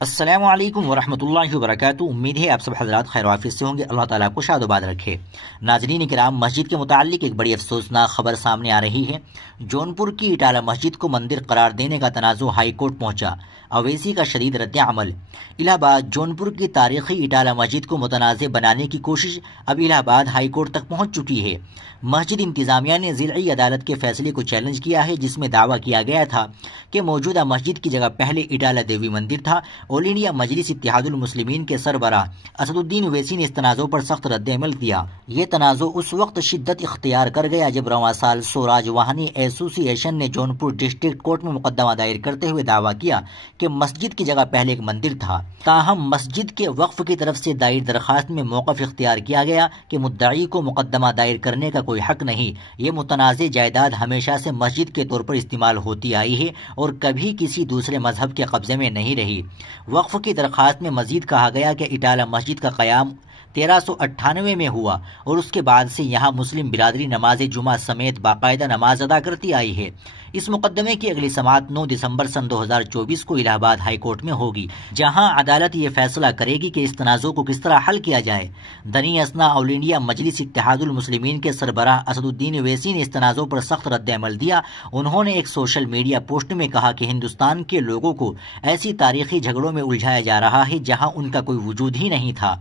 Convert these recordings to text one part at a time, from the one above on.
السلام علیکم ورحمۃ اللہ وبرکاتہ۔ امید ہے آپ سب حضرات خیر و عافیت سے ہوں گے۔ اللہ تعالیٰ کو شاد و باد رکھے۔ ناظرین کرام، مسجد کے متعلق ایک بڑی افسوسناک خبر سامنے آ رہی ہے۔ جونپور کی اٹالہ مسجد کو مندر قرار دینے کا تنازع ہائی کورٹ پہنچا، اویسی کا شدید رد عمل۔ الہ آباد جونپور کی تاریخی اٹالہ مسجد کو متنازع بنانے کی کوشش اب الہ آباد ہائی کورٹ تک پہنچ چکی ہے۔ مسجد انتظامیہ نے ضلعی عدالت کے فیصلے کو چیلنج کیا ہے، جس میں دعویٰ کیا گیا تھا کہ موجودہ مسجد کی جگہ پہلے اٹالہ دیوی مندر تھا۔ آل انڈیا مجلس اتحاد المسلمین کے سربراہ اسد الدین اویسی نے اس تنازع پر سخت رد عمل دیا۔ یہ تنازع اس وقت شدت اختیار کر گیا جب رواں سال سوراج واہنی ایسوسی ایشن نے جونپور ڈسٹرکٹ کورٹ میں مقدمہ دائر کرتے ہوئے دعویٰ کیا کہ مسجد کی جگہ پہلے ایک مندر تھا۔ تاہم مسجد کے وقف کی طرف سے دائر درخواست میں موقف اختیار کیا گیا کہ مدعی کو مقدمہ دائر کرنے کا کوئی حق نہیں۔ یہ متنازع جائیداد ہمیشہ سے مسجد کے طور پر استعمال ہوتی آئی ہے اور کبھی کسی دوسرے مذہب کے قبضے میں نہیں رہی۔ وقف کی درخواست میں مزید کہا گیا کہ اٹالہ مسجد کا قیام 1398 میں ہوا اور اس کے بعد سے یہاں مسلم برادری نماز جمعہ سمیت باقاعدہ نماز ادا کرتی آئی ہے۔ اس مقدمے کی اگلی سماعت 9 دسمبر سن 2024 کو الہ آباد ہائی کورٹ میں ہوگی، جہاں عدالت یہ فیصلہ کرے گی کہ اس تنازع کو کس طرح حل کیا جائے۔ دنی اثنا آل انڈیا مجلس اتحاد المسلمین کے سربراہ اسد الدین اویسی نے اس تنازع پر سخت رد عمل دیا۔ انہوں نے ایک سوشل میڈیا پوسٹ میں کہا کہ ہندوستان کے لوگوں کو ایسی تاریخی جھگڑوں میں الجھایا جا رہا ہے جہاں ان کا کوئی وجود ہی نہیں تھا۔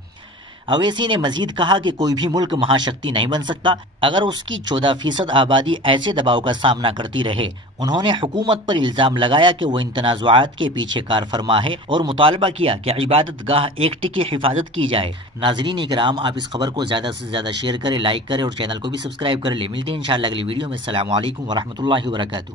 اویسی نے مزید کہا کہ کوئی بھی ملک مہاشکتی نہیں بن سکتا اگر اس کی 14% آبادی ایسے دباؤ کا سامنا کرتی رہے۔ انہوں نے حکومت پر الزام لگایا کہ وہ ان تنازعات کے پیچھے کار فرما ہے اور مطالبہ کیا کہ عبادت گاہ ایکٹ کی حفاظت کی جائے۔ ناظرین کرام، آپ اس خبر کو زیادہ سے زیادہ شیئر کریں، لائک کریں اور چینل کو بھی سبسکرائب کریں۔ ملتے ہیں انشاءاللہ اگلی ویڈیو میں۔ السلام علیکم ورحمۃ اللہ وبرکاتہ۔